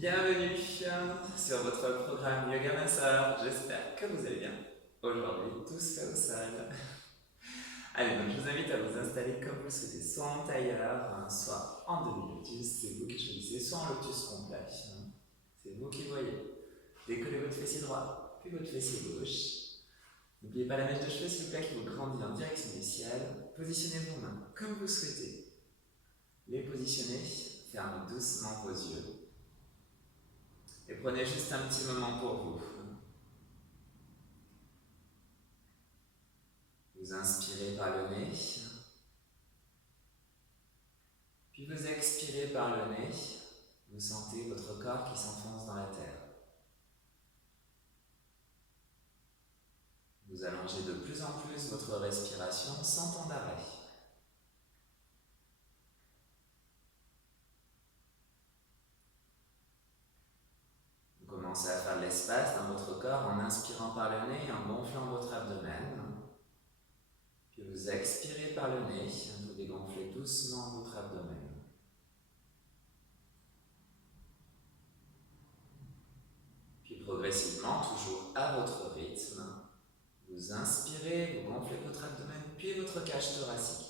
Bienvenue sur votre programme Yoga Masseur. J'espère que vous allez bien. Aujourd'hui, tous fait au sol. Allez, donc je vous invite à vous installer comme vous le souhaitez, soit en tailleur, soit en demi-lotus. C'est vous qui choisissez, soit en lotus complet. C'est vous qui voyez. Décollez votre fessier droit, puis votre fessier gauche. N'oubliez pas la mèche de cheveux, s'il vous plaît, qui vous grandit en direction du ciel. Positionnez vos mains comme vous souhaitez. Les positionnez, fermez doucement vos yeux. Et prenez juste un petit moment pour vous. Vous inspirez par le nez, puis vous expirez par le nez. Vous sentez votre corps qui s'enfonce dans la terre. Vous allongez de plus en plus votre respiration sans temps d'arrêt. Vous commencez à faire de l'espace dans votre corps en inspirant par le nez et en gonflant votre abdomen. Puis vous expirez par le nez, vous dégonflez doucement votre abdomen. Puis progressivement, toujours à votre rythme, vous inspirez, vous gonflez votre abdomen, puis votre cage thoracique.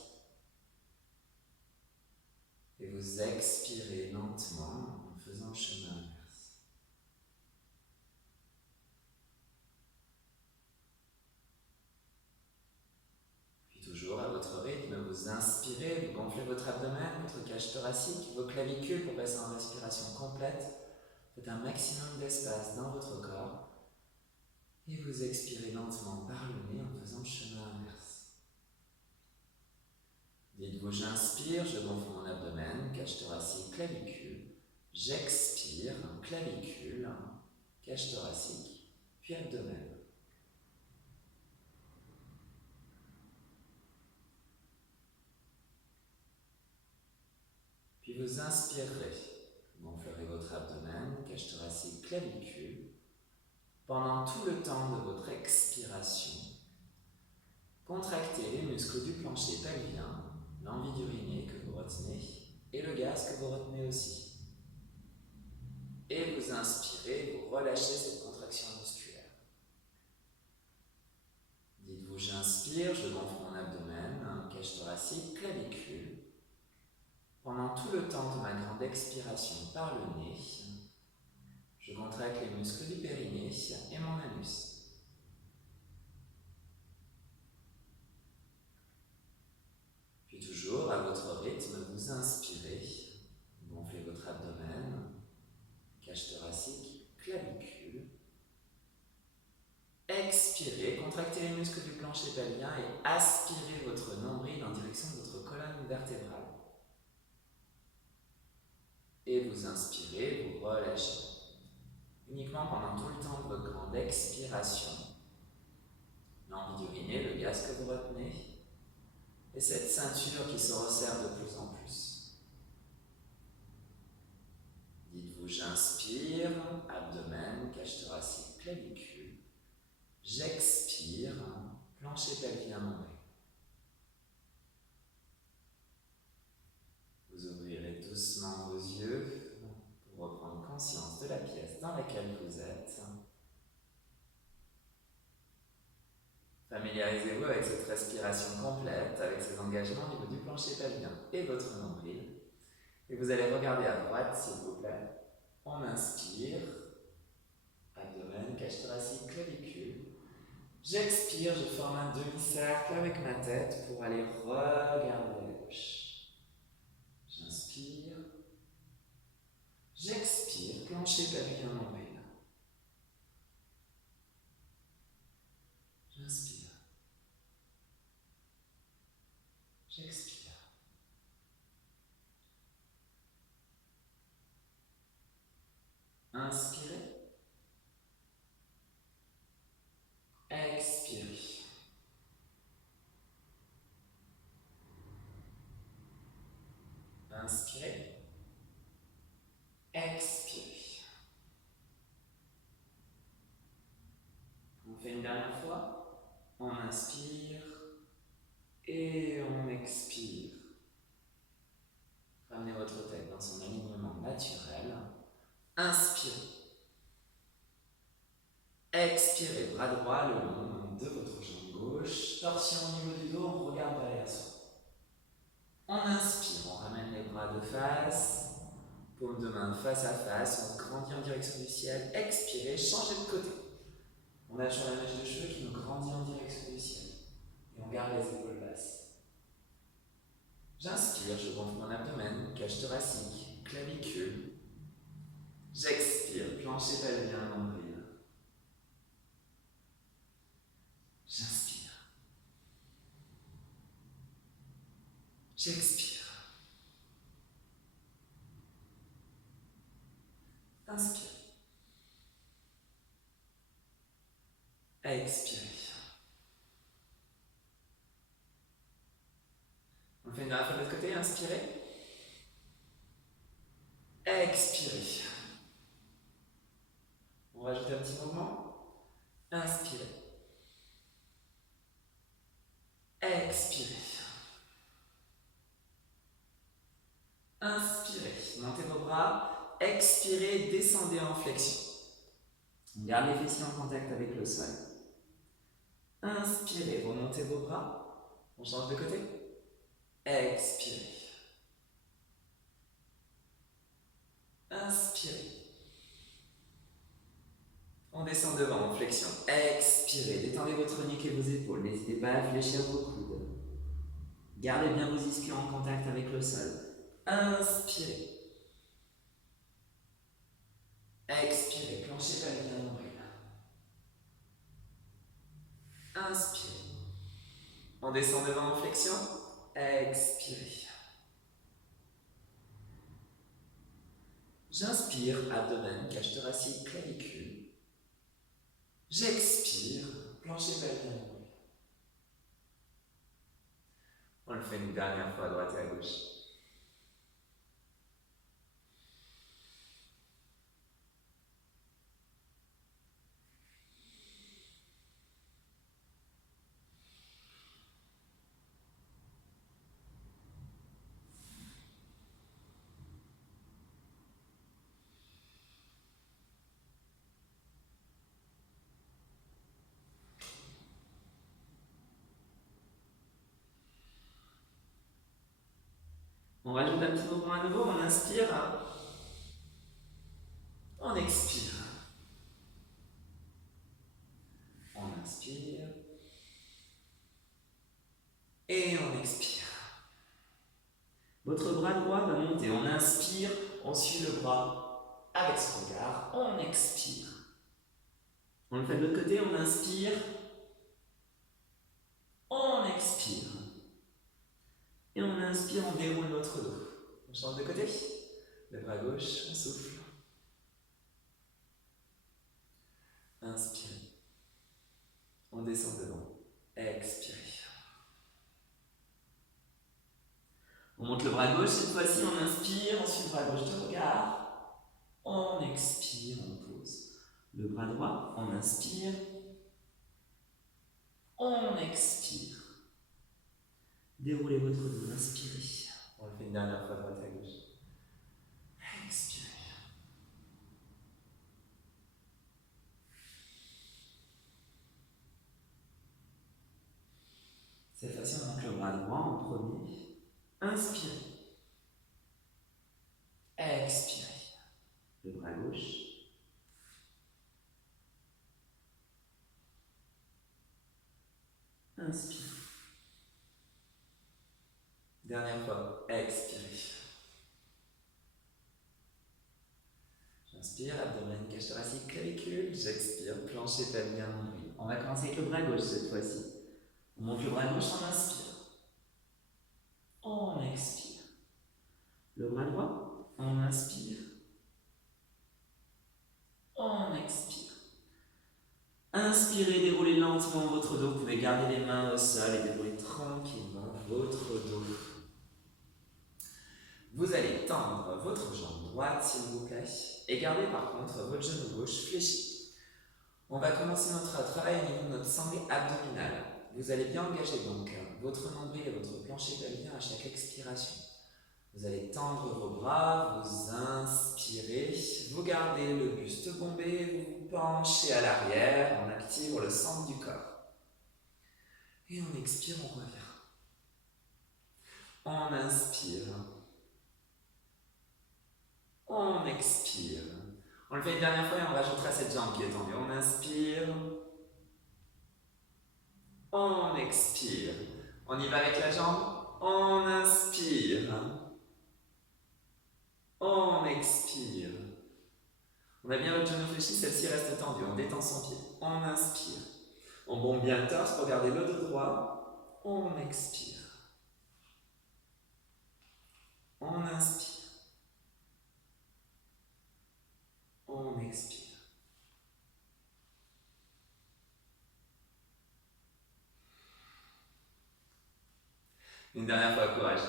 Et vous expirez lentement en faisant le chemin inverse. Puis toujours à votre rythme, vous inspirez, vous gonflez votre abdomen, votre cage thoracique, vos clavicules pour passer en respiration complète. Faites un maximum d'espace dans votre corps. Et vous expirez lentement par le nez en faisant le chemin inverse. Dites-vous, j'inspire, je gonfle mon abdomen, cage thoracique, clavicule. J'expire, clavicule, cage thoracique, puis abdomen. Puis vous inspirerez, vous gonflerez votre abdomen, cage thoracique, clavicule. Pendant tout le temps de votre expiration, contractez les muscles du plancher pelvien, l'envie d'uriner que vous retenez et le gaz que vous retenez aussi. Et vous inspirez, vous relâchez cette contraction musculaire. Dites-vous, j'inspire, je gonfle mon abdomen, cage thoracique, clavicule. Pendant tout le temps de ma grande expiration par le nez, je contracte les muscles du périnée et mon anus. Puis toujours, à votre rythme, vous inspirez, vous gonflez votre abdomen, cage thoracique, clavicule. Expirez, contractez les muscles du plancher pelvien et aspirez votre nombril en direction de votre colonne vertébrale. Et vous inspirez, vous relâchez. Uniquement pendant tout le temps de votre grande expiration, l'envie d'uriner, le gaz que vous retenez, et cette ceinture qui se resserre de plus en plus. Dites-vous, j'inspire, abdomen, cage thoracique, clavicule. J'expire, plancher pelvien nombril. Vous ouvrirez doucement vos yeux pour reprendre conscience de la pièce dans laquelle vous êtes. Familiarisez-vous avec cette respiration complète, avec ces engagements au niveau du plancher pelvien et votre nombril. Et vous allez regarder à droite, s'il vous plaît. On inspire, abdomen, cage thoracique, clavicule. J'expire, je forme un demi-cercle avec ma tête pour aller regarder à gauche. J'inspire. J'expire, plancher pelvien nombril. J'inspire. J'expire. Inspirez. Expirez. Inspirez. Expirez. On fait une dernière fois. On inspire et on expire. Ramenez votre tête dans son alignement naturel. Inspirez. Expirez, bras droit le long de votre jambe gauche. Torsion au niveau du dos, on regarde derrière soi. On inspire, on ramène les bras de face. Paume de main face à face, on grandit en direction du ciel. Expirez, changez de côté. On a toujours la mèche de cheveux qui nous grandit en direction du ciel. Et on garde les épaules basses. J'inspire, je gonfle mon abdomen, cage thoracique, clavicule. J'expire, plancher pelvien, nombril. J'inspire. J'expire. Inspire. Expirez. On fait une dernière fois de l'autre côté, inspirez. Expirez. On rajoute un petit mouvement. Inspirez. Expirez. Inspirez. Montez vos bras. Expirez, descendez en flexion. On garde les fessiers en contact avec le sol. Inspirez, remontez vos bras. On change de côté. Expirez. Inspirez. On descend devant en flexion. Expirez. Détendez votre nuque et vos épaules. N'hésitez pas à fléchir vos coudes. Gardez bien vos ischions en contact avec le sol. Inspirez. Expirez. Plancher pelvien nombril. Inspirez. On descend devant en flexion. Expirez. J'inspire, abdomen, cage thoracique, clavicule. J'expire, plancher pelvien nombril. On le fait une dernière fois à droite et à gauche. On rajoute un petit mouvement à nouveau, on inspire, on expire. On inspire et on expire. Votre bras droit va monter, on inspire, on suit le bras avec son regard, on expire. On le fait de l'autre côté, on inspire, on expire. Et on inspire, on déroule notre dos. On change de côté. Le bras gauche, on souffle. Inspire. On descend devant. Expirez. On monte le bras gauche, cette fois-ci on inspire, on suit le bras gauche de regard. On expire, on pose. Le bras droit, on inspire. On expire. Déroulez votre dos, inspirez. On le fait une dernière fois droite à gauche. Expirez. Cette fois-ci, on monte le bras droit en premier. Inspirez. Expirez. Le bras gauche. Inspirez. Dernière fois, expirez. J'inspire, abdomen, cage thoracique, clavicule. J'expire, plancher pelvien, nombril. On va commencer avec le bras gauche cette fois-ci. On monte le bras gauche, on inspire. On expire. Le bras droit, on inspire. On expire. Inspirez, déroulez lentement votre dos. Vous pouvez garder les mains au sol et dérouler tranquillement votre dos. Vous allez tendre votre jambe droite, s'il vous plaît, et garder par contre votre genou gauche fléchi. On va commencer notre travail au niveau de notre sangle abdominale. Vous allez bien engager donc votre nombril et votre plancher pelvien à chaque expiration. Vous allez tendre vos bras, vous inspirez, vous gardez le buste bombé, vous vous penchez à l'arrière, on active le centre du corps. Et on expire, on revient. On inspire. On expire. On le fait une dernière fois et on rajoutera cette jambe qui est tendue. On inspire. On expire. On y va avec la jambe. On inspire. On expire. On a bien votre genou fléchi, celle-ci reste tendue. On détend son pied. On inspire. On bombe bien le torse pour garder le dos droit. On expire. On inspire. On expire. Une dernière fois, courage.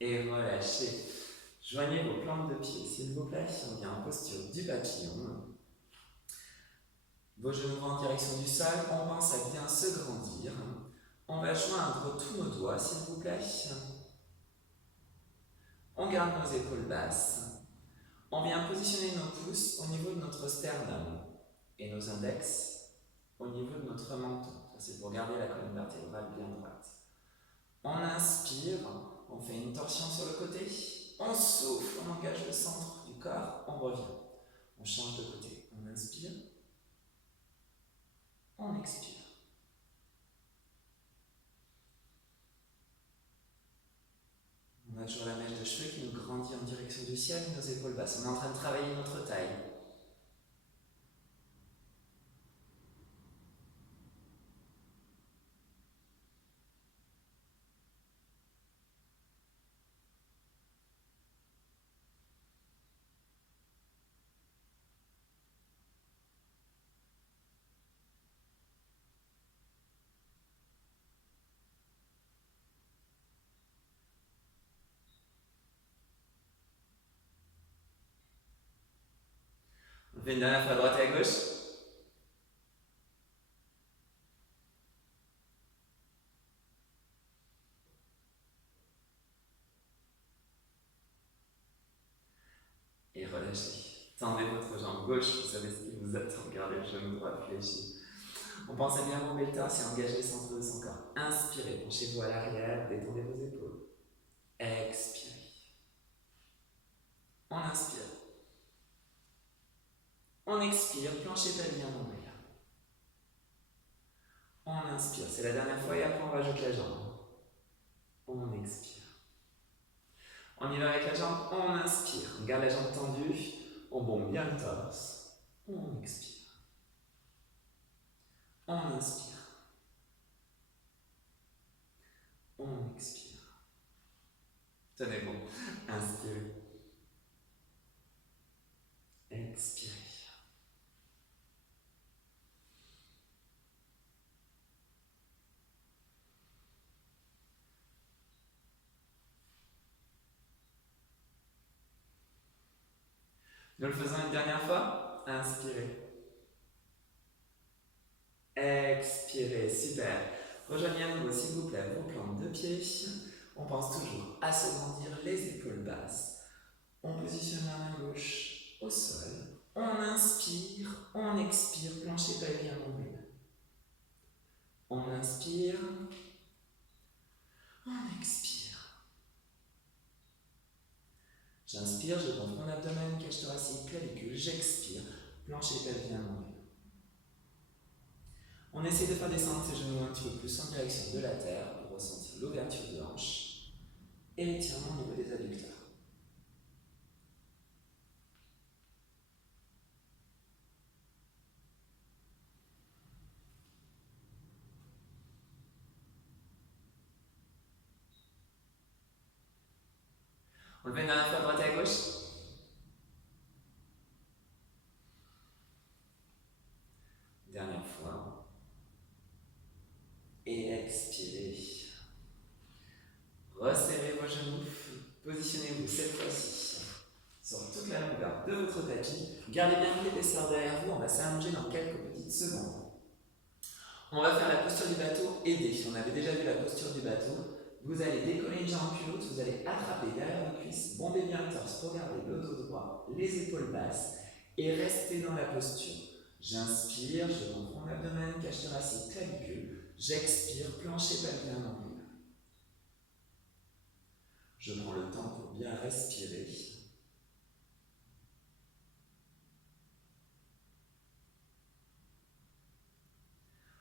Et relâchez. Joignez vos plantes de pied, s'il vous plaît. On vient en posture du papillon. Vos genoux vont en direction du sol. On pense à bien se grandir. On va joindre tous nos doigts, s'il vous plaît. On garde nos épaules basses. On vient positionner nos pouces au niveau de notre sternum et nos index au niveau de notre menton. Ça, c'est pour garder la colonne vertébrale bien droite. On inspire, on fait une torsion sur le côté. On souffle, on engage le centre du corps, on revient. On change de côté. On inspire. On expire. On a toujours la mèche de cheveux qui nous grandit en direction du ciel, nos épaules basses. On est en train de travailler notre taille. On fait une dernière fois à droite et à gauche. Et relâchez. Tendez votre jambe gauche, vous savez ce qui vous attend. Gardez le genou droit fléchi. On pense à bien bomber le torse et engager le centre de son corps. Inspirez, penchez-vous à l'arrière, détendez vos épaules. Expirez. On inspire. On expire, plancher pelvien nombril. On inspire, c'est la dernière fois et après on rajoute la jambe. On expire. On y va avec la jambe, on inspire. On garde la jambe tendue, on bombe bien le torse. On expire. On inspire. On expire. Tenez bon. Inspirez. Expirez. Nous le faisons une dernière fois. Inspirez. Expirez. Super. Rejoignez à nouveau, s'il vous plaît, vos plantes de pied. On pense toujours à se grandir les épaules basses. On positionne la main gauche au sol. On inspire, on expire, plancher pelvien nombril. On inspire, on expire. J'inspire, je gonfle mon abdomen, cage thoracique, clavicule. J'expire, plancher pelvien nombril. On essaie de faire descendre ses genoux un petit peu plus en direction de la terre pour ressentir l'ouverture de hanche et l'étirement au niveau des adducteurs. On le fait une dernière fois à droite et à gauche. Dernière fois. Et expirez. Resserrez vos genoux. Positionnez-vous cette fois-ci sur toute la longueur de votre tapis. Gardez bien l'épaisseur derrière vous. On va s'allonger dans quelques petites secondes. On va faire la posture du bateau aidée. On avait déjà vu la posture du bateau. Vous allez décoller une jambe puis l'autre, vous allez attraper derrière vos cuisses, bomber bien le torse pour garder le dos droit, les épaules basses et rester dans la posture. J'inspire, je gonfle mon abdomen, cage thoracique, clavicule. J'expire, plancher pelvien nombril. Je prends le temps pour bien respirer.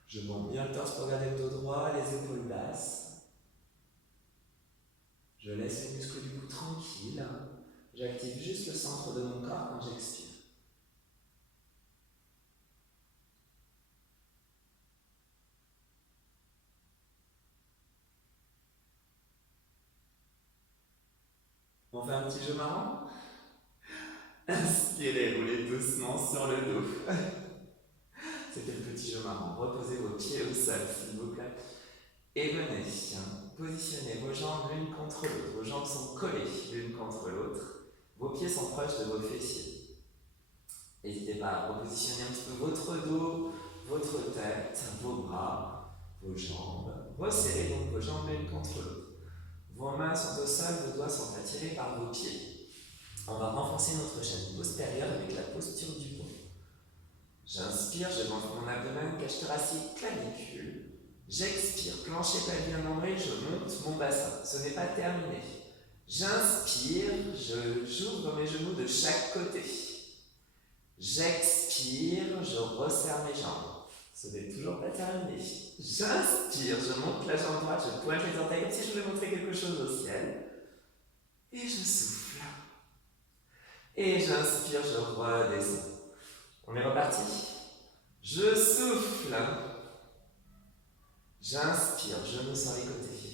Je bombe bien le torse pour garder le dos droit, les épaules basses. Je laisse les muscles du cou tranquilles. J'active juste le centre de mon corps quand j'expire. On fait un petit jeu marrant. Inspirez, roulez doucement sur le dos. C'était le petit jeu marrant. Reposez vos pieds au sol, s'il vous plaît. Et venez positionner vos jambes l'une contre l'autre. Vos jambes sont collées l'une contre l'autre. Vos pieds sont proches de vos fessiers. N'hésitez pas à repositionner un petit peu votre dos, votre tête, vos bras, vos jambes. Resserrez donc vos jambes l'une contre l'autre. Vos mains sont au sol, vos doigts sont attirés par vos pieds. On va renforcer notre chaîne postérieure avec la posture du pont. J'inspire, je gonfle mon abdomen, cage thoracique, clavicule. J'expire, plancher pelvien nombril, je monte mon bassin. Ce n'est pas terminé. J'inspire, j'ouvre mes genoux de chaque côté. J'expire, je resserre mes jambes. Ce n'est toujours pas terminé. J'inspire, je monte la jambe droite, je pointe les orteils comme si je voulais montrer quelque chose au ciel. Et je souffle. Et j'inspire, je redescends. On est reparti. Je souffle. J'inspire, genoux sur les côtés.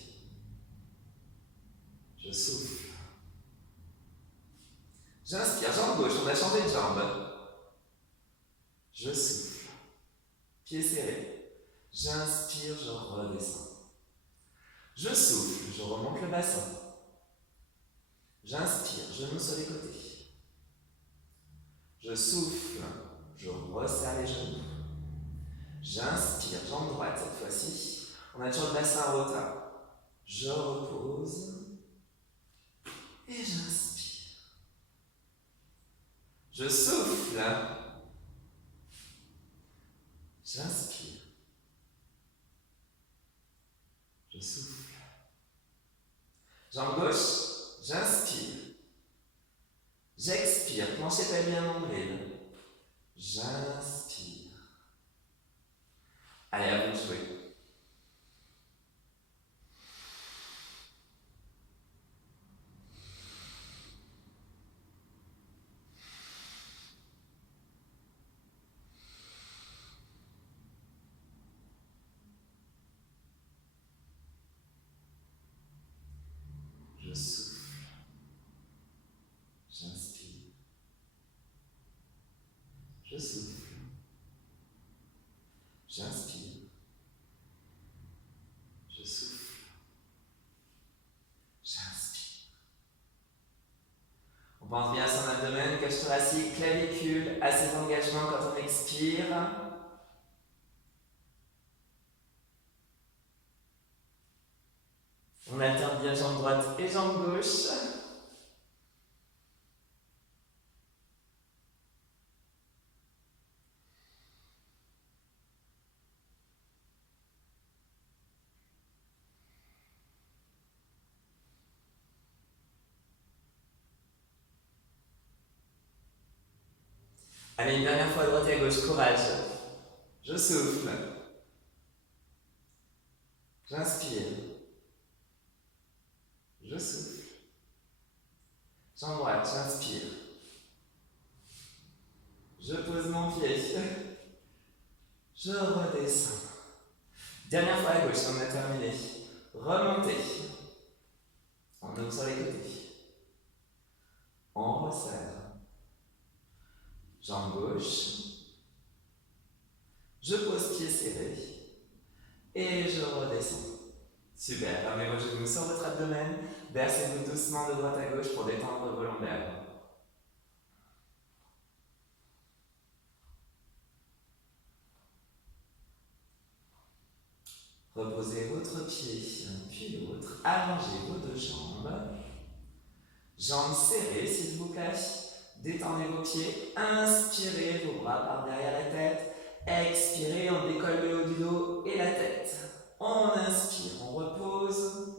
Je souffle. J'inspire, jambe gauche, on a changé de jambe. Je souffle. Pieds serrés. J'inspire, je redescends. Je souffle, je remonte le bassin. J'inspire, genoux sur les côtés. Je souffle, je resserre les genoux. J'inspire, jambe droite cette fois-ci. On a toujours le bassin en hauteur. Je repose. Et j'inspire. Je souffle. J'inspire. Je souffle. Jambe gauche, j'inspire. J'expire, plancher pelvien nombril. J'inspire. Allez, à vous de jouer. Je souffle. J'inspire. Je souffle. J'inspire. Je souffle. J'inspire. On pense bien à son abdomen, cage thoracique, clavicule, à ses engagements quand on expire. On alterne bien jambe droite et jambe gauche. Allez, une dernière fois à droite et à gauche, courage. Je souffle. J'inspire. Je souffle. Jambe droite, j'inspire. Je pose mon pied. Je redescends. Dernière fois à gauche, on a terminé. Remontez. On ouvre sur les côtés. On resserre. Jambe gauche. Je pose pied serré. Et je redescends. Super, ramenez vos genoux sur votre abdomen. Versez-vous doucement de droite à gauche pour détendre vos lombaires. Reposez votre pied, puis l'autre. Allongez vos deux jambes. Jambes serrées, s'il vous plaît. Détendez vos pieds. Inspirez vos bras par derrière la tête. Expirez, on décolle le haut du dos et la tête. On inspire, on repose.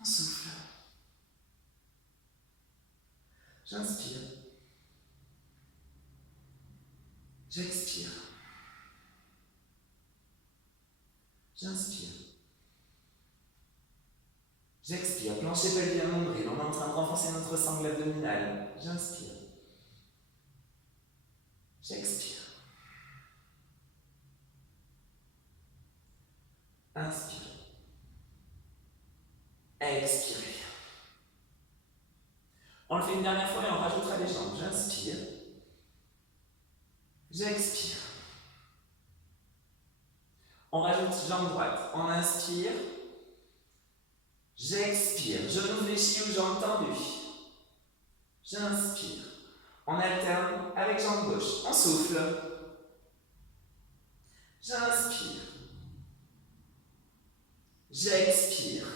On souffle. J'inspire. J'expire. J'inspire. J'expire. Plancher pelvien nombril. On est en train de renforcer notre sangle abdominale. J'inspire. J'expire. Inspire. Expirez. On le fait une dernière fois et on rajoutera les jambes. J'inspire. J'expire. On rajoute jambe droite. On inspire. J'expire. Genou fléchi ou jambes tendues. J'inspire. On alterne avec jambe gauche. On souffle. J'inspire. J'expire.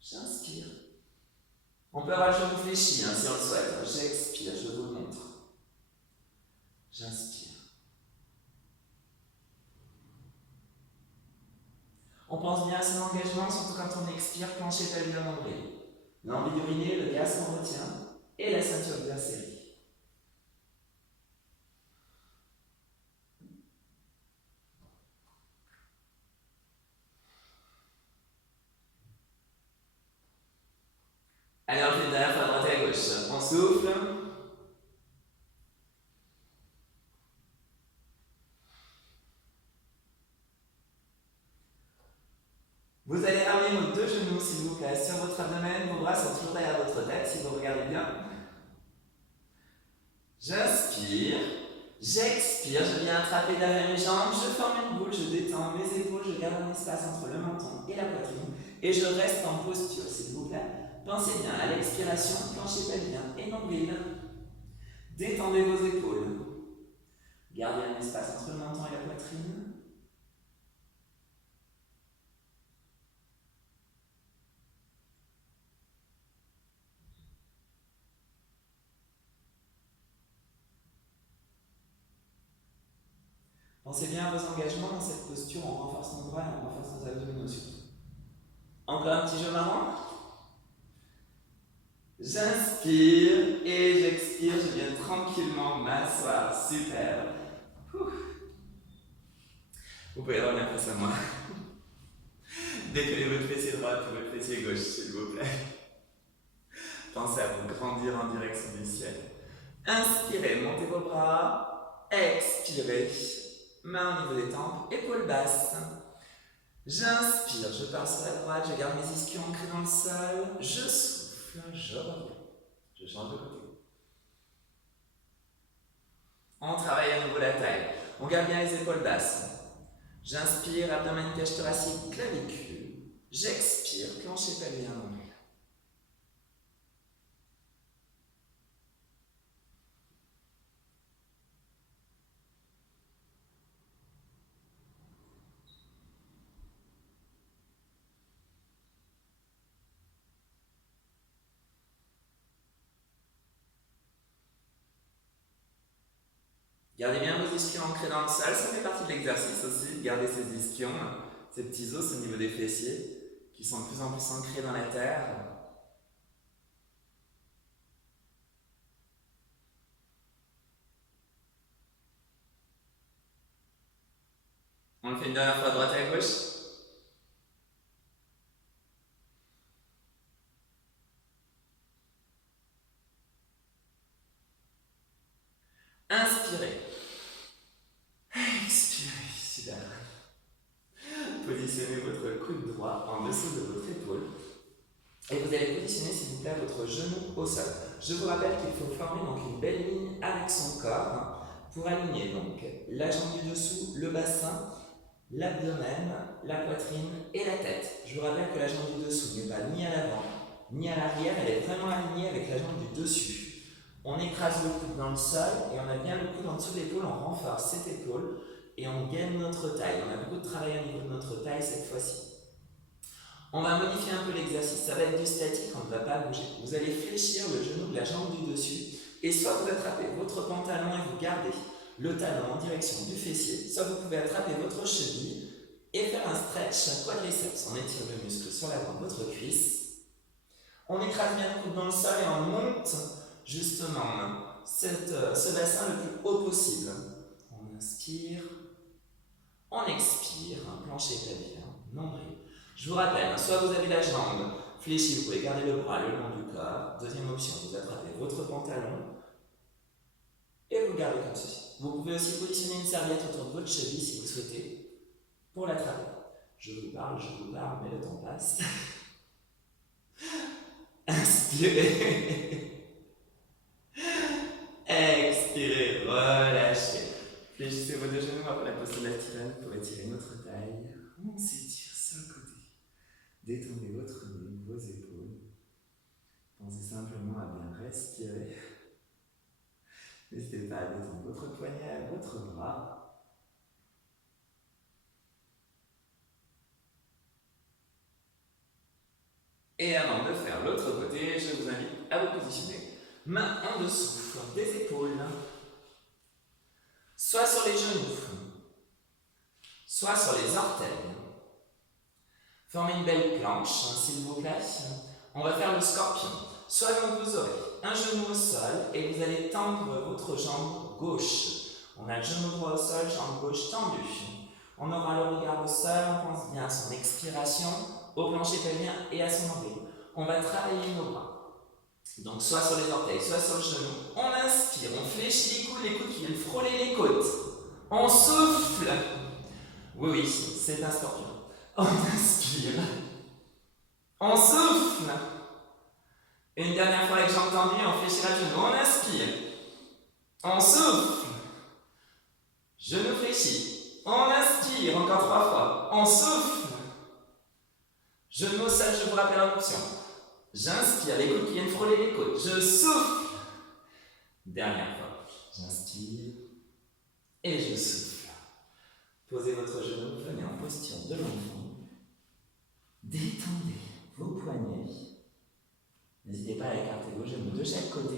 J'inspire. On peut avoir le genou fléchi si on le souhaite. J'expire, je vous le montre. J'inspire. On pense bien à son engagement, surtout quand on expire, plancher pelvien nombril. L'envie d'uriner, le gaz qu'on retient et la ceinture bien serrée. Allez, on fait une dernière fois à droite et à gauche. On souffle. Vous allez ramener vos deux genoux, s'il vous plaît, sur votre abdomen. Vos bras sont toujours derrière votre tête, si vous regardez bien. J'inspire. J'expire. Je viens attraper derrière mes jambes. Je forme une boule. Je détends mes épaules. Je garde un espace entre le menton et la poitrine. Et je reste en posture, s'il vous plaît. Pensez bien à l'expiration, plancher pelvien et nombril. Détendez vos épaules. Gardez un espace entre le menton et la poitrine. Pensez bien à vos engagements dans cette posture, on renforce nos bras et on renforce nos abdominaux surtout. Encore un petit jeu marrant. J'inspire et j'expire, je viens tranquillement m'asseoir, super. Vous pouvez revenir face à moi. Décollez votre fessier droit et votre fessier gauche, s'il vous plaît. Pensez à vous grandir en direction du ciel. Inspirez, montez vos bras. Expirez. Main au niveau des tempes, épaules basses. J'inspire, je pars sur la droite, je garde mes ischions ancrés dans le sol. Je souffle, je reviens. Je change de côté. On travaille à nouveau la taille. On garde bien les épaules basses. J'inspire, abdomen, cage thoracique, clavicule. J'expire, plancher pelvien nombril. Gardez bien vos ischions ancrés dans le sol, ça fait partie de l'exercice aussi, de garder ces ischions, ces petits os au niveau des fessiers, qui sont de plus en plus ancrés dans la terre. On le fait une dernière fois à droite et à gauche. Inspirez. Expirez, super. Positionnez votre coude droit en dessous de votre épaule. Et vous allez positionner, s'il vous plaît, votre genou au sol. Je vous rappelle qu'il faut former donc une belle ligne avec son corps pour aligner donc la jambe du dessous, le bassin, l'abdomen, la poitrine et la tête. Je vous rappelle que la jambe du dessous n'est pas ni à l'avant ni à l'arrière, elle est vraiment alignée avec la jambe du dessus. On écrase le coude dans le sol et on a bien le coude en dessous de l'épaule, on renforce cette épaule et on gaine notre taille. On a beaucoup de travail au niveau de notre taille cette fois-ci. On va modifier un peu l'exercice, ça va être du statique, on ne va pas bouger. Vous allez fléchir le genou de la jambe du dessus, et soit vous attrapez votre pantalon et vous gardez le talon en direction du fessier, soit vous pouvez attraper votre cheville et faire un stretch quadriceps. On étire le muscle sur l'avant de votre cuisse. On écrase bien le coude dans le sol et on monte justement ce bassin le plus haut possible. On inspire, on expire, un plancher pelvien, nombril. Je vous rappelle, soit vous avez la jambe fléchie, vous pouvez garder le bras le long du corps. Deuxième option, vous attrapez votre pantalon et vous le gardez comme ceci. Vous pouvez aussi positionner une serviette autour de votre cheville si vous souhaitez pour l'attraper. Je vous parle, mais le temps passe. Inspirez. Expirez, relâchez. Fléchissez vos deux genoux après la posture de la tyranne pour étirer notre taille. On s'étire sur le côté. Détendez votre nez, vos épaules. Pensez simplement à bien respirer. N'hésitez pas à détendre votre poignet, votre bras. Et avant de faire l'autre côté, je vous invite à vous positionner main en dessous des épaules, soit sur les genoux, soit sur les orteils. Formez une belle planche, s'il vous plaît. On va faire le scorpion. Soit donc vous aurez un genou au sol et vous allez tendre votre jambe gauche. On a le genou droit au sol, jambe gauche tendue. On aura le regard au sol, on pense bien à son expiration, au plancher pelvien et à son nombril. On va travailler nos bras. Donc soit sur les orteils, soit sur le genou. On inspire, on fléchit les coudes qui viennent frôler les côtes. On souffle. Oui, c'est un scorpion. On inspire. On souffle. Une dernière fois avec jambes tendues, on fléchira le genou. On inspire. On souffle. Genou fléchi. On inspire encore 3 fois. On souffle. Genou au sol, je vous rappelle en option. J'inspire, les coudes qui viennent frôler les côtes. Je souffle. Dernière fois. J'inspire et je souffle. Posez votre genou, venez en posture de l'enfant. Détendez vos poignets. N'hésitez pas à écarter vos genoux de chaque côté.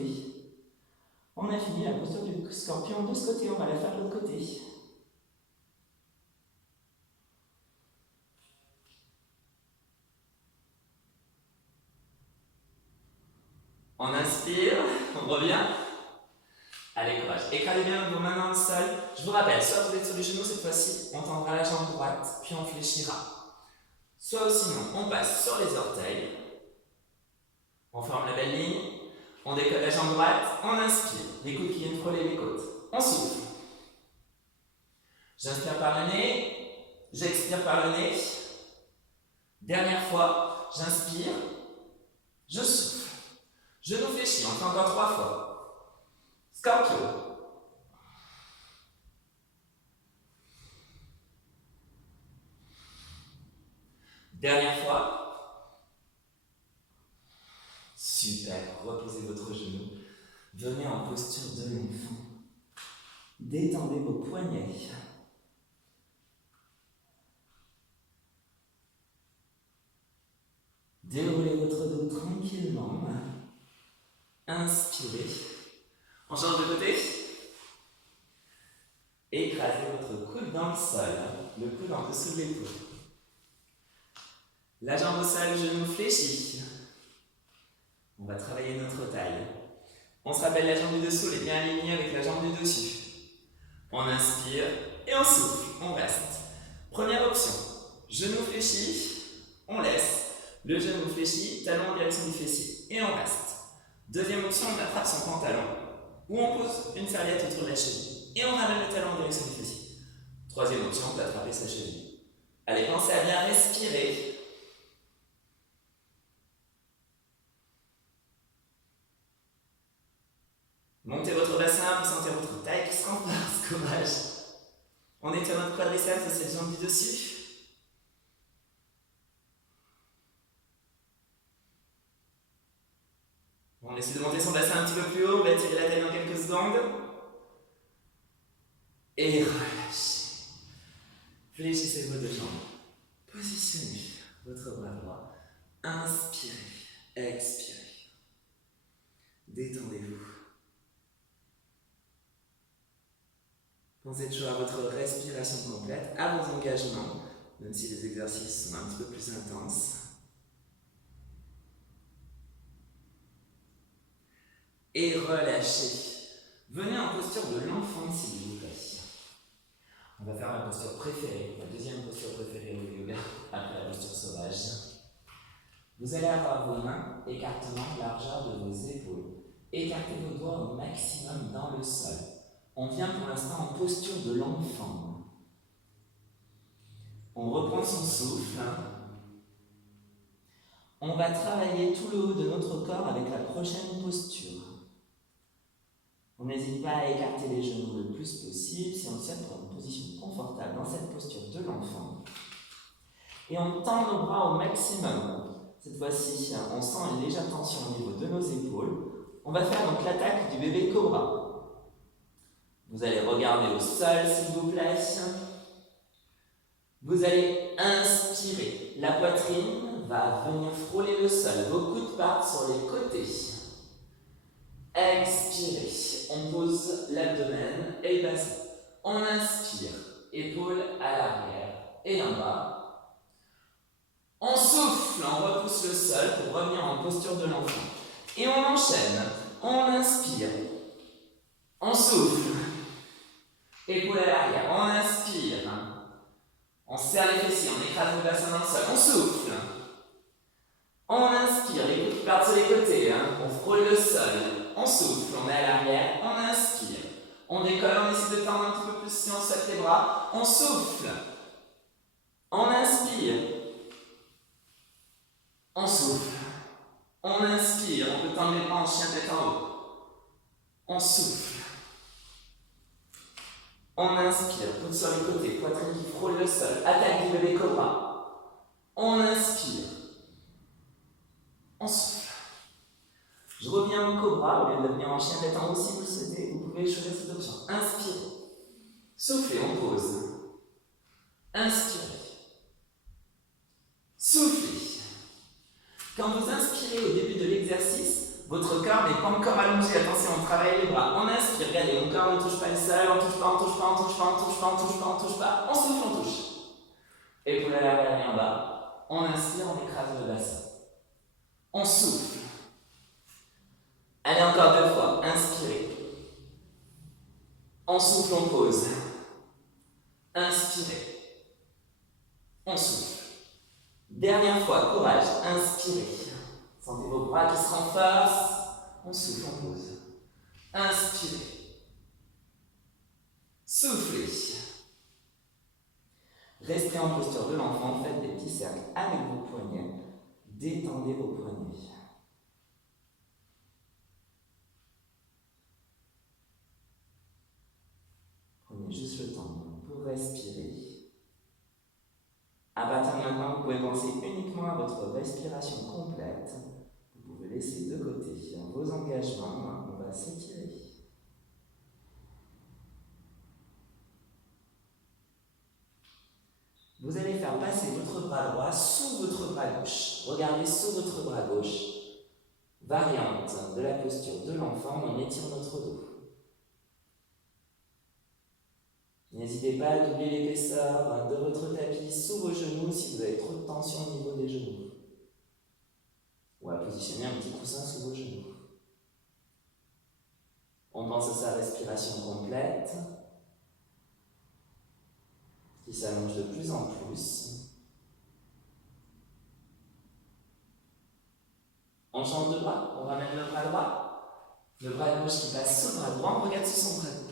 On a fini la posture du scorpion de ce côté, on va la faire de l'autre côté. On inspire, on revient. Allez, courage. Écrasez bien vos mains dans le sol. Je vous rappelle, soit vous êtes sur les genoux cette fois-ci, on tendra la jambe droite, puis on fléchira. Soit sinon, on passe sur les orteils. On forme la belle ligne. On décolle la jambe droite, on inspire. Les coudes qui viennent frôler les côtes. On souffle. J'inspire par le nez, j'expire par le nez. Dernière fois, j'inspire, je souffle. Genou fléchi, on fait encore 3 fois. Scorpion. Dernière fois. Super, reposez votre genou. Venez en posture de l'enfant. Détendez vos poignets. Déroulez votre dos tranquillement. Inspirez. On change de côté. Écrasez votre coude dans le sol, le coude en dessous de l'épaule. La jambe au sol, le genou fléchi. On va travailler notre taille. On se rappelle la jambe du dessous, elle est bien alignée avec la jambe du dessus. On inspire et on souffle, on reste. Première option, genou fléchi, on laisse. Le genou fléchi, talon en direction du fessier et on reste. Deuxième option, on attrape son pantalon ou on pose une serviette autour de la cheville et on ramène le talon en direction du fessier. Troisième option, on peut attraper sa cheville. Allez, pensez à bien respirer. Montez votre bassin, puis sentez votre taille qui se renforce, courage. On étire notre quadriceps de cette jambe du dessus. On essaie de monter son bassin un petit peu plus haut, on va étirer la taille dans quelques secondes. Et relâchez. Fléchissez vos deux jambes. Positionnez votre bras droit. Inspirez, expirez. Détendez-vous. Pensez toujours à votre respiration complète, à vos engagements, même si les exercices sont un petit peu plus intenses. Et relâchez. Venez en posture de l'enfant, s'il vous plaît. On va faire ma posture préférée, ma deuxième posture préférée au yoga, après la posture sauvage. Vous allez avoir vos mains, écartement largeur de vos épaules. Écartez vos doigts au maximum dans le sol. On vient pour l'instant en posture de l'enfant. On reprend son souffle. On va travailler tout le haut de notre corps avec la prochaine posture. On n'hésite pas à écarter les genoux le plus possible si on tient pour une position confortable dans cette posture de l'enfant. Et on tend nos bras au maximum. Cette fois-ci, on sent une légère tension au niveau de nos épaules. On va faire donc l'attaque du bébé cobra. Vous allez regarder au sol, s'il vous plaît. Vous allez inspirer. La poitrine va venir frôler le sol. Vos coudes partent sur les côtés. Expirez. On pose l'abdomen et le bassin. On inspire. Épaules à l'arrière et en bas. On souffle. On repousse le sol pour revenir en posture de l'enfant. Et on enchaîne. On inspire. On souffle. Épaules à l'arrière. On inspire. On serre les fessiers. On écrase le bassin dans le sol. On souffle. On inspire. Les coudes partent sur les côtés. On frôle le sol. On souffle. On est à l'arrière. On inspire. On décolle. On essaie de tendre un petit peu plus si on souhaite les bras. On souffle. On inspire. On souffle. On inspire. On peut tendre les bras en chien tête en haut. On souffle. On inspire, coude sur les côtés, poitrine qui frôle le sol, attaque du bébé cobra. On inspire. On souffle. Je reviens en cobra, au lieu de venir en chien tête en haut si vous le souhaitez, vous pouvez choisir cette option. Inspirez. Soufflez, on pose. Inspirez. Soufflez. Quand vous inspirez au début de l'exercice, votre corps n'est pas encore allongé. Attention, on travaille les bras. On inspire, regardez, mon corps ne touche pas le sol. On touche pas, on touche pas, on touche pas, on touche pas, on touche pas, on touche pas. On souffle, on touche. Épaules à l'arrière et en bas. On inspire, on écrase le bassin. On souffle. Allez, encore 2 fois. Inspirez. On souffle, on pose. Inspirez. On souffle. Dernière fois, courage. Inspirez. Sentez vos bras qui se renforcent. On souffle, on pose. Inspirez. Soufflez. Restez en posture de l'enfant. Faites des petits cercles avec vos poignets. Détendez vos poignets. Prenez juste le temps pour respirer. À partir de maintenant, vous pouvez penser uniquement à votre respiration complète. Vous pouvez laisser de côté vos engagements. On va s'étirer. Vous allez faire passer votre bras droit sous votre bras gauche. Regardez sous votre bras gauche. Variante de la posture de l'enfant, on étire notre dos. N'hésitez pas à doubler l'épaisseur de votre tapis sous vos genoux si vous avez trop de tension au niveau des genoux. Ou à positionner un petit coussin sous vos genoux. On pense à sa respiration complète, qui s'allonge de plus en plus. On change de bras, on ramène le bras droit. Le bras gauche qui passe sous le bras droit, on regarde sur son bras droit.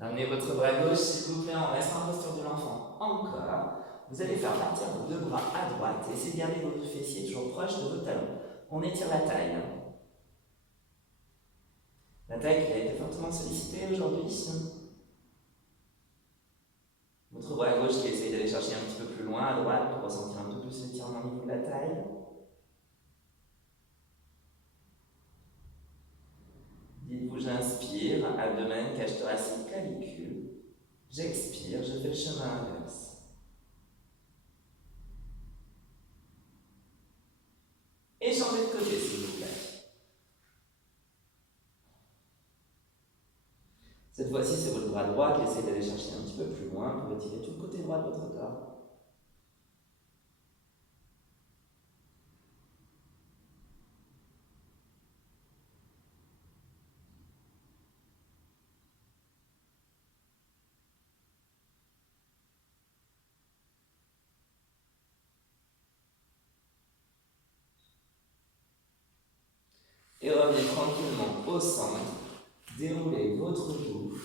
Ramenez votre bras gauche, s'il vous plaît, on reste en posture de l'enfant. Encore. Vous allez faire partir vos 2 bras à droite et essayez de garder vos fessiers toujours proches de vos talons. On étire la taille. La taille qui a été fortement sollicitée aujourd'hui. Votre bras gauche qui essaye d'aller chercher un petit peu plus loin à droite pour ressentir un peu plus l'étirement au niveau de la taille. Dites-vous, j'inspire, abdomen, cage thoracique, clavicule. J'expire, je fais le chemin inverse. Et changez de côté, s'il vous plaît. Cette fois-ci, c'est votre bras droit qui essaie d'aller chercher un petit peu plus loin pour étirer tout le côté droit de votre corps. Et revenez tranquillement au centre. Déroulez votre dos.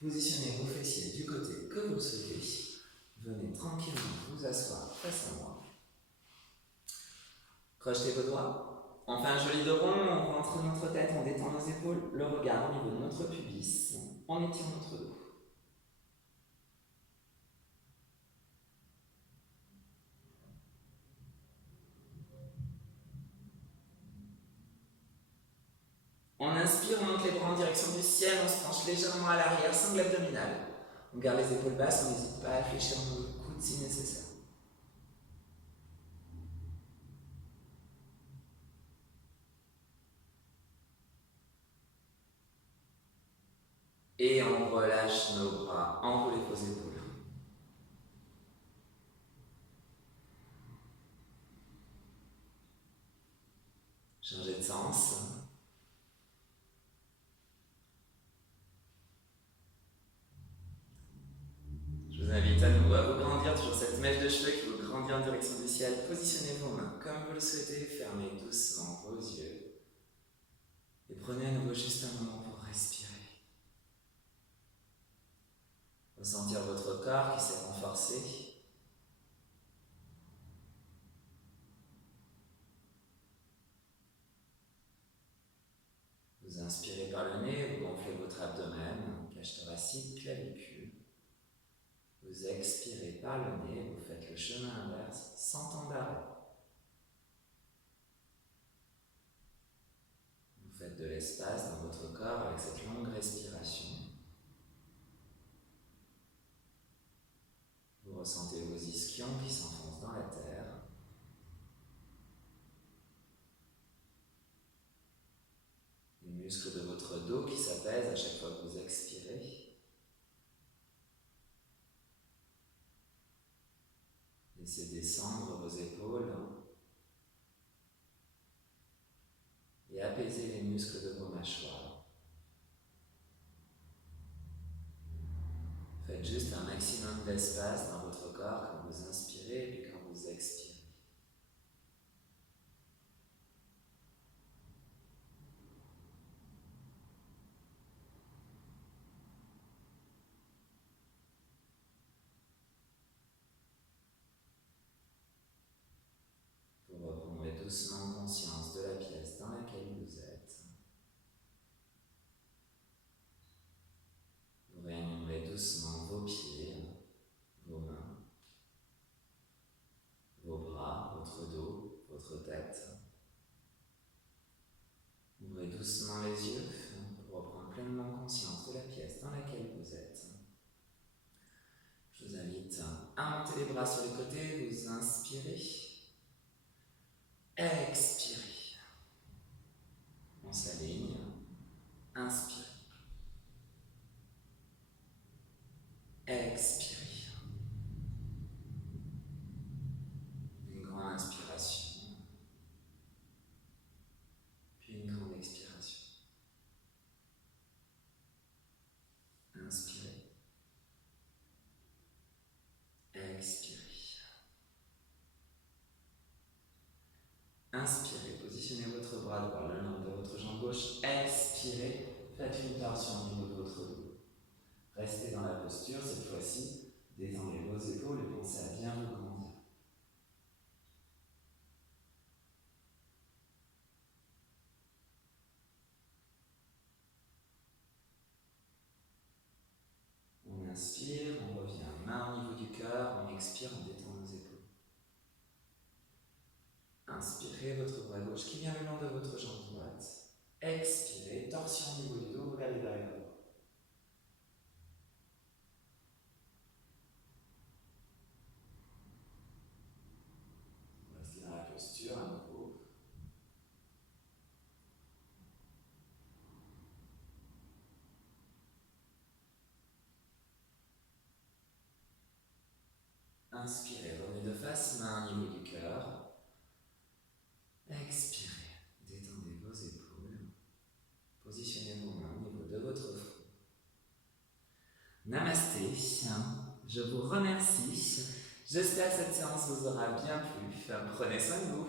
Positionnez vos fessiers du côté que vous le souhaitez. Venez tranquillement vous asseoir face à moi. Crochetez vos doigts. On fait un joli dos rond, on rentre notre tête, on détend nos épaules, le regard au niveau de notre pubis. On étire notre dos. On inspire, on monte les bras en direction du ciel, on se penche légèrement à l'arrière, sangle abdominale. On garde les épaules basses, on n'hésite pas à fléchir nos coudes si nécessaire. Et on relâche nos bras, enroulez vos épaules. Changez de sens. Je vous invite à nouveau à vous grandir, toujours cette mèche de cheveux qui vous grandit en direction du ciel. Positionnez vos mains comme vous le souhaitez, fermez doucement vos yeux. Et prenez à nouveau juste un moment pour respirer. Ressentir votre corps qui s'est renforcé. Vous inspirez par le nez, vous gonflez votre abdomen, cage thoracique, clavicule. Vous expirez par le nez, vous faites le chemin inverse sans temps d'arrêt. Vous faites de l'espace dans votre corps avec cette longue respiration. Vous ressentez vos ischions qui s'enfoncent dans la terre. Les muscles de votre dos qui s'apaisent à chaque fois que vous expirez. Laissez descendre vos épaules et apaisez les muscles de vos mâchoires. Faites juste un maximum d'espace dans votre corps quand vous inspirez et quand vous expirez. Vous reprendrez doucement conscience de la pièce dans laquelle vous êtes. Vous réanimerez doucement vos pieds, vos mains, vos bras, votre dos, votre tête. Ouvrez doucement les yeux pour reprendre pleinement conscience de la pièce dans laquelle vous êtes. Je vous invite à monter les bras sur les côtés, vous inspirez, expirez. On s'aligne, inspirez, expirez. Une grande inspiration, puis une grande expiration. Inspirez, expirez. Inspirez, positionnez votre bras droit le long de votre jambe gauche. Expirez, faites une torsion au niveau de votre dos. Restez dans la posture, cette fois-ci, détendez vos épaules et pensez à bien vous grandir. Inspirez votre bras gauche qui vient le long de votre jambe droite. Expirez, torsion au niveau du dos, regardez derrière vous. Restez dans la posture à nouveau. Inspirez, revenez de face, main au niveau du cœur. Expirez, détendez vos épaules. Positionnez vos mains au niveau de votre front. Namasté, je vous remercie. J'espère que cette séance vous aura bien plu. Prenez soin de vous.